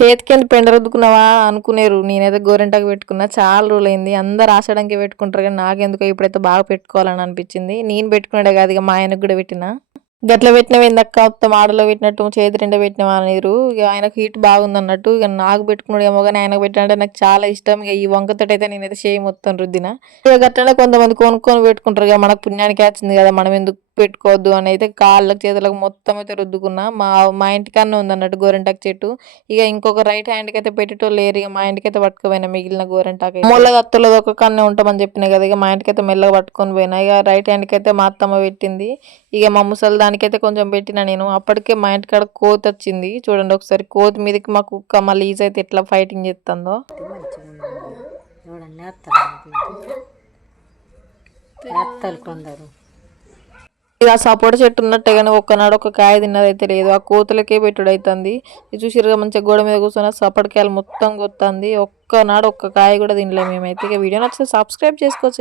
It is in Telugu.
చేతికి పెండ రుద్దుకున్నావా అనుకునేరు. నేనైతే గోరింటాకు పెట్టుకున్నా. చాలా రోజులైంది. అందరు ఆసడానికి పెట్టుకుంటారు కానీ నాకెందుకో ఇప్పుడైతే బాగా పెట్టుకోవాలని అనిపించింది. నేను పెట్టుకున్నాడే కాదు ఇక మా ఆయనకు కూడా పెట్టిన. గట్ల పెట్టినవి ఇందక్క మొత్తం ఆడలో పెట్టినట్టు చేతి నిండా పెట్టినవా అనేరు. ఇక ఆయనకు హీట్ బాగుంది అన్నట్టు ఇక నాకు పెట్టుకున్నాడు ఏమో కానీ ఆయనకు పెట్టినంటే నాకు చాలా ఇష్టం. ఇక ఈ వంకతోటి అయితే నేనైతే చేయి మొత్తం రుద్దిన. ఇక గట్లనే కొంతమంది కొనుక్కొని పెట్టుకుంటారు ఇక మనకు పుణ్యానికి వచ్చింది కదా మనం ఎందుకు పెట్టుకోవద్దు అని అయితే కాళ్ళకు చేతులకు మొత్తం అయితే రుద్దుకున్నా. మా మా ఇంటికన్నా ఉంది అన్నట్టు గోరెంటాకు చెట్టు. ఇక ఇంకొక రైట్ హ్యాండ్కి అయితే పెట్టేటోళ్ళు లేరు. ఇక మా ఇంటికి అయితే పట్టుకుపోయినా మిగిలిన గోరెంటాకు. మొల్ల అత్తలో ఒక కన్నే ఉంటామని చెప్పిన కదా ఇక మా ఇంటికి అయితే మెల్లగా పట్టుకొని పోయినా. ఇక రైట్ హ్యాండ్కి అయితే మా అత్తమ్మ పెట్టింది. ఇక మా ముసలి దానికైతే కొంచెం పెట్టిన నేను. అప్పటికే మా ఇంటికాడ కోతి వచ్చింది. చూడండి ఒకసారి కోతి మీదకి మా కుక్క మళ్ళీ ఈజ్ అయితే ఎట్లా ఫైటింగ్ చేస్తుందో. చూడండి అత్తలు కొందరు. ఇక ఆ చెట్టు ఉన్నట్టే కానీ ఒక్కనాడు ఒక కాయ తిన్నదైతే లేదు. ఆ కోతులకే పెట్టుడు అవుతుంది ఇది చూసిరుగా మంచిగా గోడ మీద కూర్చున్న సపటికాయలు మొత్తం కొత్తంది ఒక్కనాడు ఒక్క కాయ కూడా తినలేము మేమైతే. ఇక వీడియో నచ్చితే సబ్స్క్రైబ్ చేసుకోవచ్చు.